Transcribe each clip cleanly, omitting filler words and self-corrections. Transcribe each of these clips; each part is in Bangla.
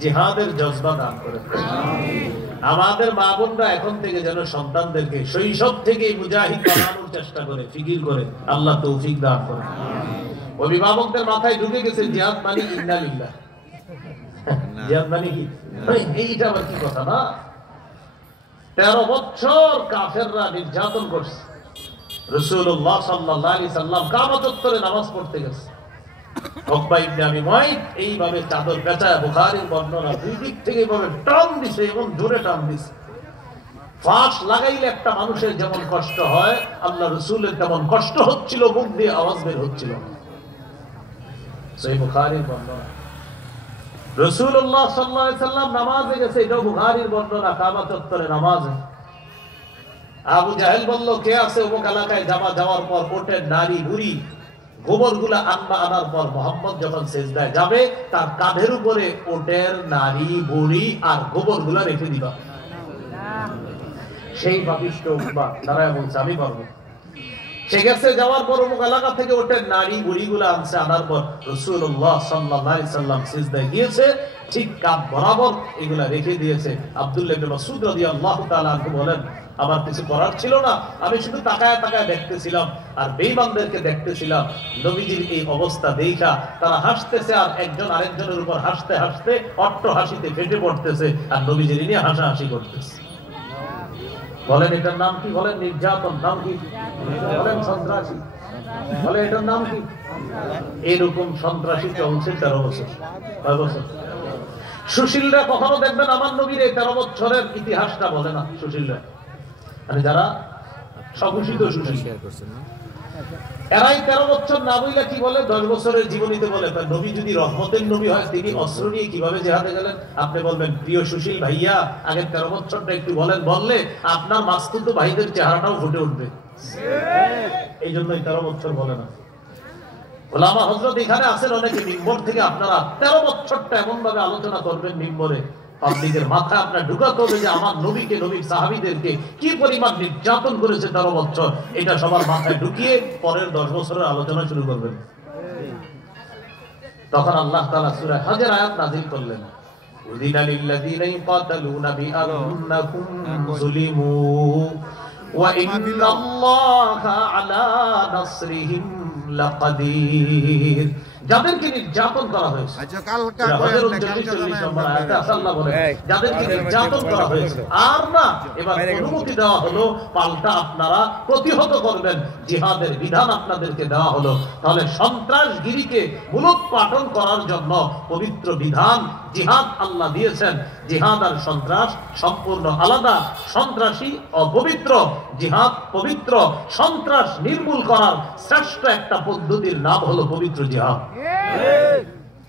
জিহাদের জজবা দান করেন। আমাদের মা বোনরা এখন থেকে যেন সন্তানদেরকে শৈশব থেকেই মুজাহিদ বানানোর চেষ্টা করে, ফিকির করে, আল্লাহ তৌফিক দান করেন। অভিভাবকদের মাথায় ঢুকে গেছে জিহাদ মানে ইন্না লিল্লাহ। জিহাদ মানে কি? এইটা আবার কি কথা না? 13 বছর কাফেররা নির্যাতন করছে। রাসূলুল্লাহ সাল্লাল্লাহু আলাইহি সাল্লাম কাবা চত্বরে নামাজ পড়তে গেছে। উকবা ইবনে আবি মুআইত এইভাবে চাদর পেঁচায়, বুখারীর বর্ণনা, দুই দিক থেকে এইভাবে টান দিছে এবং জোরে টান দিছে। ফাঁস লাগাইলে একটা মানুষের যেমন কষ্ট হয়, আল্লাহ রাসূলের তেমন কষ্ট হচ্ছিল, মুখ দিয়ে আওয়াজ বের হচ্ছিল। সহিহ বুখারীর বর্ণনা। রাসূলুল্লাহ সাল্লাল্লাহু আলাইহি সাল্লাম নামাজে গেছে, এটা বুখারীর বর্ণনা, কাবা চত্বরে নামাজে। আবু জাহেল বলল, কে আছে অমুক এলাকায় যাওয়ার পর ওটের নারী বুড়ি গোবরগুলা আনার পর মোহাম্মদ যখন সেজদায় যাবে, তার কাঁধের উপরে ওটের নারী বুড়ি আর গোবরগুলা রেখে দিবা। সেই পাপিষ্ঠ উকবা দাঁড়ায় বলছে, আমি পারবো। সে গেছে, যাওয়ার পর অমুক এলাকা থেকে ওটের নারী বুড়িগুলা আনছে, আনার পর রাসূলুল্লাহ সাল্লাল্লাহু আলাইহি সাল্লাম সিজদায় গিয়েছে, ঠিক কাঁধ বরাবর এগুলা রেখে দিয়েছে। আব্দুল্লাহ ইবনে মাসউদ রাদিয়াল্লাহু তাআলা আনহু বলেন, আমার কিছু করার ছিল না, আমি শুধু তাকায় তাকায় দেখতেছিলাম আর বেঈমানদেরকে দেখতেছিলাম। নবীজির এই অবস্থা দেখা তারা হাসতেছে, আর একজন আরেকজনের উপর হাসতে হাসতে অট্ট হাসিতে ফেটে পড়তেছে, আর নবীজির নিয়ে হাসাহাসি করতেছে। বলেন এটার নাম কি? বলেন নির্যাতন। নাম কি? বলেন সন্ত্রাসী। বলেন এটার নাম কি? এরকম সন্ত্রাসী চলছে 13 বছর। কয় বছর? সুশীলরা কখনো দেখবেন আমার নবীর এই 13 বছরের ইতিহাসটা বলে না। সুশীলরা মানে যারা স্বঘোষিত সুশীল, এরাই 13 বছর না বইলা কি বলে? 10 বছরের জীবনীতে বলে, নবী যদি রহমতের নবী হয়, তিনি অস্ত্র নিয়ে কিভাবে জিহাদে গেলেন? আপনি বলবেন, প্রিয় সুশীল ভাইয়া, আগের 13 বছরটা একটু বলেন, বললে আপনার মাসতুতো ভাইদের চেহারাটাও ফুটে উঠবে। এই জন্যই 13 বছর বলে না। ওলামা হযরত এখানে আছেন অনেকে, মিম্বর থেকে আপনারা 13 বছরটা এমন ভাবে আলোচনা করবেন মিম্বরে, পাবলিকের মাথায় আপনার ঢুকাতে হবে যে আমার নবীকে, নবীর সাহাবীদেরকে কি পরিমাণ নির্যাতন করেছে 13 বছর, এটা সবার মাথায় ঢুকিয়ে পরের 10 বছরের আলোচনা শুরু করবেন। তখন আল্লাহ তাআলা সূরা হজের আয়াত নাযিল করলেন, উযিনা লিল্লাযীনা ইউকাতালুনা বিআন্নাকুম যুলিমু ওয়া ইন্নাল্লাহা আলা নাসরিহিম লাকাদির। যাদেরকে নির্যাতন করা হয়েছে, যাদেরকে নির্যাতন করা হয়েছে, আর না এবার অনুমতি দেওয়া হলো, পাল্টা আপনারা প্রতিহত করবেন, জিহাদের বিধান আপনাদেরকে দেওয়া হলো। তাহলে সন্ত্রাসগিরিকে মূলোৎপাটন করার জন্য পবিত্র বিধান জিহাদ আল্লাহ দিয়েছেন। জিহাদ আর সন্ত্রাস সম্পূর্ণ আলাদা। সন্ত্রাসী অপবিত্র, জিহাদ পবিত্র। সন্ত্রাস নির্মূল করার শ্রেষ্ঠ একটা পদ্ধতির নাম হলো পবিত্র জিহাদ।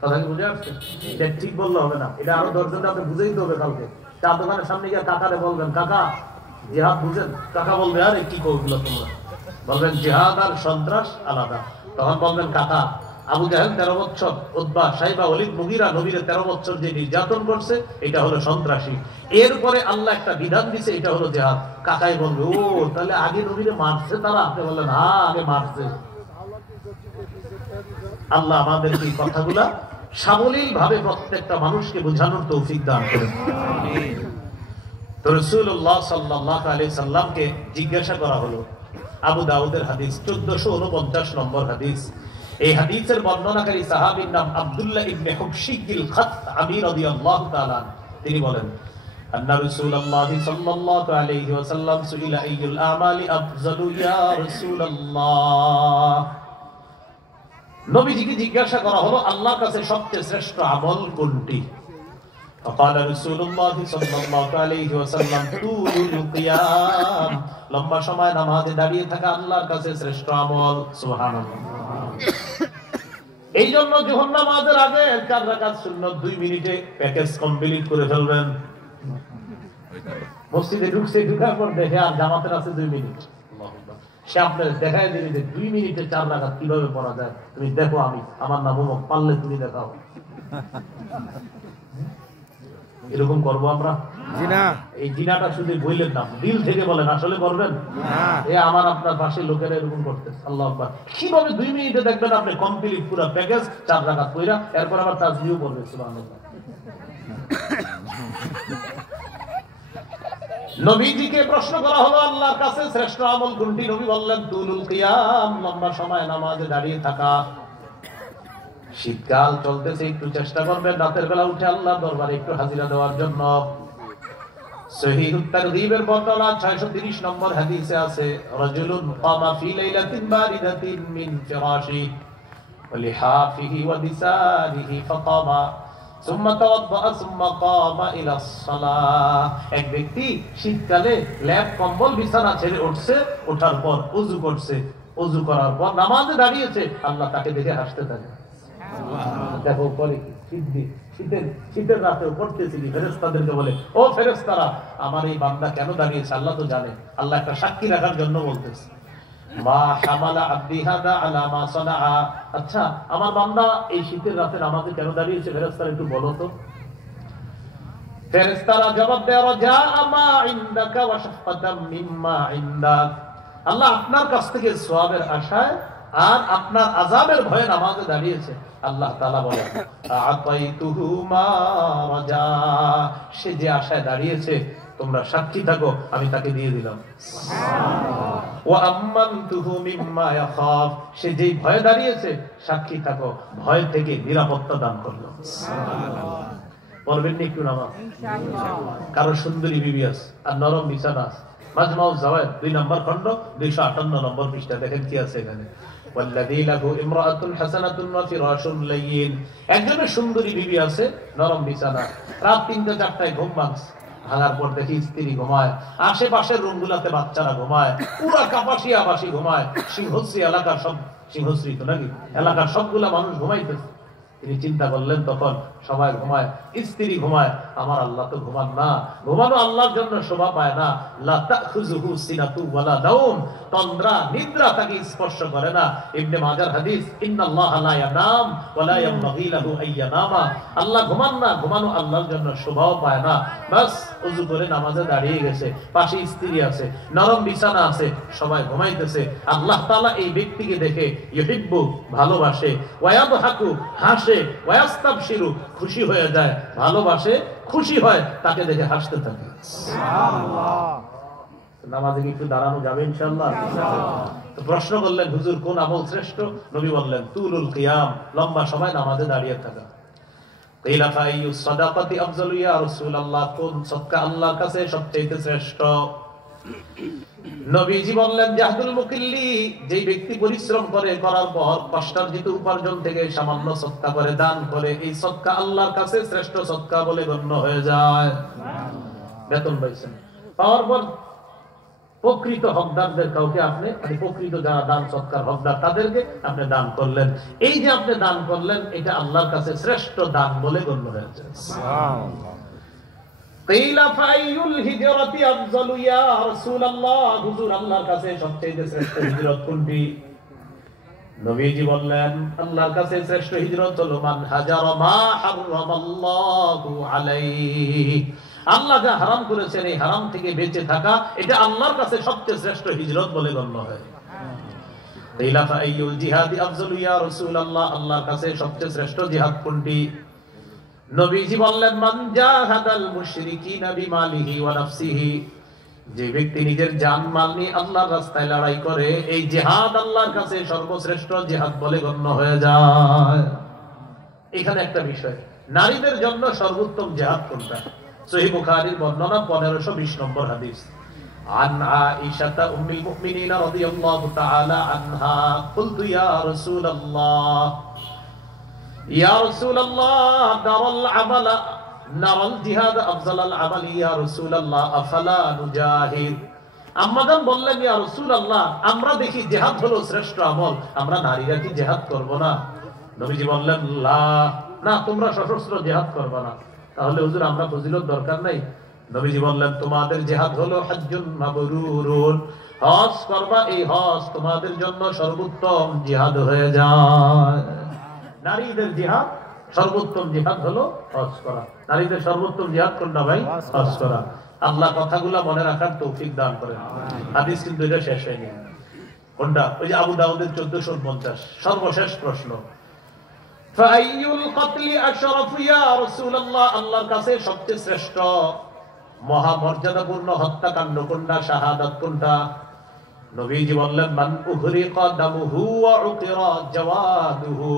কথা কি বুঝে আসছে? এটা ঠিক বললে হবে না, এটা আরো 10 জন আপনি বুঝাইতে হবে। কালকে চার দোকানের সামনে গিয়ে কাকারে বলবেন, কাকা জিহাদ বুঝেন? কাকা বলবে, আরে কি করবো তোমরা? বলবেন জিহাদ আর সন্ত্রাস আলাদা। তখন বলবেন, কাকা আবু জাহেল 13 বছর, উতবা, সাইবা, ওয়ালিদ, মুগীরা নবীর 13 বছর যে নির্যাতন করছে, এটা হলো সন্ত্রাসী। এরপরে আল্লাহ একটা বিধান দিছে, এটা হলো জিহাদ। কাকাই বলবে, ও তাহলে আগে নবীরে মারছে তারা? আপনি বললেন, হ্যাঁ আগে মারছে। আল্লাহ আমাদের এই কথাগুলা সাবলীল ভাবে প্রত্যেকটা মানুষকে বোঝানোর তৌফিক দান করেন। তো রাসূলুল্লাহ সাল্লাল্লাহু আলাইহি সাল্লামকে জিজ্ঞাসা করা হলো, আবু দাউদের হাদিস 1449 নম্বর হাদিস। এই হাদিসের বর্ণনাকারী সাহাবীর নাম আব্দুল্লাহ ইবনে হুবশিকিল খাতআমি রাদিয়াল্লাহু তাআলা। তিনি বলেন, আন্না রাসূলুল্লাহ সাল্লাল্লাহু আলাইহি ওয়াসাল্লাম সুইলা আইয়ুল আমালি আফযালু ইয়া রাসূলুল্লাহ। নবীজিকে জিজ্ঞাসা করা হলো, আল্লাহর কাছে সবচেয়ে শ্রেষ্ঠ আমল কোনটি? فقال رسول الله صلى الله عليه وسلم طول القيام। লম্বা সময় নামাজে দাঁড়িয়ে থাকা আল্লাহর কাছে শ্রেষ্ঠ আমল। সুবহানাল্লাহ। এই জন্য যোহর নামাজের আগে 4 রাকাত সুন্নাত 2 মিনিটে প্যাকেজ কমপ্লিট করে ফেলবেন। মসজিদে ঢুকার পর দেখে আর জামাতের আছে 2 মিনিট, সে আপনার দেখায় দিবে যে 2 মিনিটে 4 রাকাত কিভাবে পড়া যায়। তুমি দেখো, আমি আমার নাম অমুক, পারলে তুমি দেখাও। এরকম করবো আমরা? জিনা। এই জিনাটা শুধু বললেন না, দিল থেকে বলেন, আসলে করবেন? আমার আপনার পাশে লোকেরা এরকম করতেছে। আল্লাহ আকবার। কিভাবে 2 মিনিটে দেখবেন আপনি কমপ্লিট পুরো প্যাকেজ 4 রাকাত পড়া, এরপর আবার তাসবিহ পড়বে। সুবহানাল্লাহ। নবীজিকে প্রশ্ন করা হলো আল্লাহর কাছে শ্রেষ্ঠ আমল কোনটি? নবী বললেন তুলুল কিয়াম, লম্বা সময় নামাজে দাঁড়িয়ে থাকা। শীতকাল চলতেছে, একটু চেষ্টা করবেন রাতের বেলা উঠে আল্লাহর দরবারে একটু হাজিরা দেওয়ার জন্য। সহিহুত তারগীবের বর্ণনা 630 নম্বর হাদিসে আছে, রাজুলুন কামা ফি লাইলাতিন বারিদাতিন মিন ফিরাশি ওয়া লিহাফিহি ওয়া দিসারিহি ফাকামা সুম্মা তাওয়াদ্দা সুম্মা কামা ইলা সালাহ। এক ব্যক্তি শীতকালে ল্যাপ কম্বল বিছানা ছেড়ে উঠছে, ওঠার পর ওযু করছে, ওযু করার পর নামাজে দাঁড়িয়েছে, আল্লাহ তাকে দেখে হাসতে থাকে। দেখো পরে শীতের রাতে পড়তেছিলি, ফেরেশতাদেরকে বলে, ও ফেরেশতারা, আমার এই বান্দা কেন দাঁড়িয়েছে আল্লাহ তো জানে। আল্লাহ একটা সাক্ষী রাখার জন্য বলতেছে, মা হামালা আবদি হাদা আলা মা সানাআ। আচ্ছা, আমার বান্দা এই শীতের রাতে নামাজে কেন দাঁড়িয়েছে ফেরেশতারা একটু বলো তো। ফেরেশতারা জবাব দেয়, রাজা মা ইনদাকা ওয়া শাফাতাম মিম্মা ইনদাক। আল্লাহ আপনার কাছ থেকে সওয়াবের আশায় আর আপনার আযাবের ভয়ে নামাজে দাঁড়িয়েছে। আল্লাহ তাআলা বলেন, আতাইতুহু মা রাজা। সে যে আশায় দাঁড়িয়েছে তোমরা সাক্ষী থাকো, আমি তাকে দিয়ে দিলাম। ওয়া আম্মানতুহু মিম্মা ইয়াখাফ। সে যে ভয়ে দাঁড়িয়েছে সাক্ষী থাকো, ভয় থেকে নিরাপত্তা দান করলাম। পড়বেন একটু নামাজ ইনশাআল্লাহ। কারো সুন্দরী বিবি আছে আর নরম বিছানা আছে। মাজমাউজ জাওয়ায়েদ 2 নম্বর খণ্ড 258 নম্বর পৃষ্ঠা, দেখেন কি আছে এখানে। ওয়াল্লাযী লাহু ইমরাআতুন হাসানাতুন ওয়া ফিরাশুন লাইয়িন। একজনের সুন্দরী বিবি আছে, নরম বিছানা, রাত 3টা 4টায় ঘুম ভাঙছে। ভাঙার পর দেখি স্ত্রী ঘুমায়, আশেপাশের রুমগুলাতে বাচ্চারা ঘুমায়, পুরা কাপাসিয়া বাসী ঘুমায়, সিংহশ্রী এলাকার সব, সিংহশ্রী তো নাকি, এলাকার সবগুলা মানুষ ঘুমাইতেছে। তিনি চিন্তা করলেন তখন সবাই ঘুমায়, স্ত্রী ঘুমায়, আমার আল্লাহ তো ঘুমান না। ঘুমানো আল্লাহর জন্য শোভা পায় না। লা তাখুযুহু সিনাতু ওয়ালা নাওম। তন্দ্রা নিদ্রা তাকে স্পর্শ করে না। ইবনে মাজার হাদিস, ইন্নাল্লাহা লা ইয়ানাম ওয়া লা ইয়ানবাগী লাহু আইয়ানামা। আল্লাহ ঘুমান না, ঘুমানো আল্লাহর জন্য শোভাও পায় না। বাস ওযু করে নামাজে দাঁড়িয়ে গেছে, পাশে স্ত্রী আছে, নরম বিছানা আছে, সবাই ঘুমাইতেছে। আল্লাহ তাআলা এই ব্যক্তিকে দেখে ইউহিব্বু, ভালোবাসে, ওয়া ইয়াদহাকু, হাসে, ওয়া ইয়াস্তাবশিরু, খুশি হয়ে যায়, ভালোবাসে, খুশি হয়, তাকে দেখে হাসতে থাকে। সুবহানাল্লাহ। নামাজে কি একটু দাঁড়ানো যাবে ইনশাআল্লাহ? তো প্রশ্ন করলেন, হুজুর কোন আমল শ্রেষ্ঠ? নবী বললেন তুলুল কিয়াম, লম্বা সময় নামাজে দাঁড়িয়ে থাকা। কিলা ফাইয়ু সাদাকাতি আফজালু ইয়া রাসূলুল্লাহ, কোন সদকা আল্লাহর কাছে সবচেয়ে শ্রেষ্ঠ? নবীজি বললেন জাহদুল মুকিল্লি, যে ব্যক্তি পরিশ্রম করে, করার পর কষ্টার্জিত উপার্জন থেকে সামান্য সদকা করে, দান করে, এই সদকা আল্লাহর কাছে শ্রেষ্ঠ সদকা বলে গণ্য হয়ে যায়। বেতন পাইছেন, পাওয়ার পর প্রকৃত হকদারদের কাউকে আপনি, প্রকৃত যারা দান সৎকার হকদার তাদেরকে আপনি দান করলেন। এই যে আপনি দান করলেন, এটা আল্লাহর কাছে শ্রেষ্ঠ দান বলে গণ্য হয়েছে। কিলা ফাইয়ুল হিজরাতি আফজালু ইয়া রাসূলুল্লাহ, হুজুর আল্লাহর কাছে সবচেয়ে শ্রেষ্ঠ হিজরত কোনটি? নবীজি বললেন আল্লাহর কাছে শ্রেষ্ঠ হিজরত হলো মান হাজারা মা হারামাল্লাহু আলাইহি। আল্লাহ যা হারাম করেছেন এই হারাম থেকে বেঁচে থাকা, এটা আল্লাহর কাছে সবচেয়ে শ্রেষ্ঠ হিজরত বলে গণ্য হয়। কিলা ফাইয়ুল জিহাদি আফজালু ইয়া রাসূলুল্লাহ, আল্লাহর কাছে সবচেয়ে শ্রেষ্ঠ জিহাদ কোনটি? নবীজি বললেন মান জাহাদাল মুশরিকিনা বিমালিহি ওয়া নাফসিহি, যে ব্যক্তি নিজের জান মাল নিয়ে আল্লাহর রাস্তায় লড়াই করে, এই জিহাদ আল্লাহর কাছে সর্বশ্রেষ্ঠ জিহাদ বলে গণ্য হয়ে যায়। এখানে একটা বিষয়, নারীদের জন্য সর্বোত্তম জিহাদ কোনটা? সহিহ বুখারীর বর্ণনা 1520 নম্বর হাদিস। আন আয়েশা উম্মুল মুমিনিন রাদিয়াল্লাহু তাআলা আনহা কুলতু ইয়া রাসূলুল্লাহ, ইয়া রাসূলুল্লাহ নারাল আমালা নারাল জিহাদ আফজালাল আমালি ইয়া রাসূলুল্লাহ আফালা নুজাহিদ। আম্মাজান বললেন ইয়া রাসূলুল্লাহ, আমরা দেখি জিহাদ হলো শ্রেষ্ঠ আমল, আমরা নারীরা কি জিহাদ করব না? নবীজি বললেন লা, না তোমরা সশস্ত্র জিহাদ করবে না। তাহলে হুজুর আমরা ফজিলত দরকার নাই? নবীজি বললেন তোমাদের জিহাদ হলো হজ্জুন মাবরুরুন, হজ করবা, এই হজ তোমাদের জন্য সর্বোত্তম জিহাদ হয়ে যায়। নারীদের জিহাদ সর্বোত্তম জিহাদ হলো হজ করা। নারীদের সর্বোত্তম জিহাদ কোনটা ভাই? হজ করা। আল্লাহ কথাগুলো মনে রাখার তৌফিক দান করেন। হাদিস কিন্তু এটা শেষ হয়নি। কোনটা? ওই যে আবু দাউদের 1450। সর্বশেষ প্রশ্ন, ফাআইয়ুল কতলি আশরাফু ইয়া রাসূলুল্লাহ, আল্লাহর কাছে সবচেয়ে শ্রেষ্ঠ মহামর্যাদাপূর্ণ হত্যাকাণ্ড কোনটা, শাহাদাত কোনটা? নবীজি বললেন, মান উহরিকা দামুহু ওয়া উকিরা জাওয়াদুহু,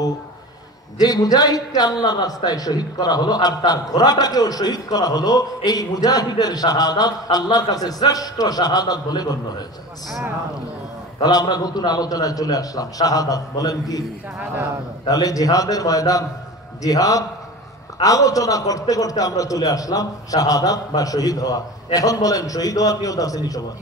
যে মুজাহিদকে আল্লাহর রাস্তায় শহীদ করা হলো আর তার ঘোড়াটাকেও শহীদ করা হলো, এই মুজাহিদের শাহাদাত আল্লাহর কাছে শ্রেষ্ঠ শাহাদাত বলে গণ্য হয়েছে। তাহলে আমরা নতুন আলোচনায় চলে আসলাম, শাহাদাত বলেন কি? তাহলে জিহাদের ময়দান, জিহাদ আলোচনা করতে করতে আমরা চলে আসলাম শাহাদাত বা শহীদ হওয়া। এখন বলেন শহীদ হওয়ার নিয়ত আছে নি সবার?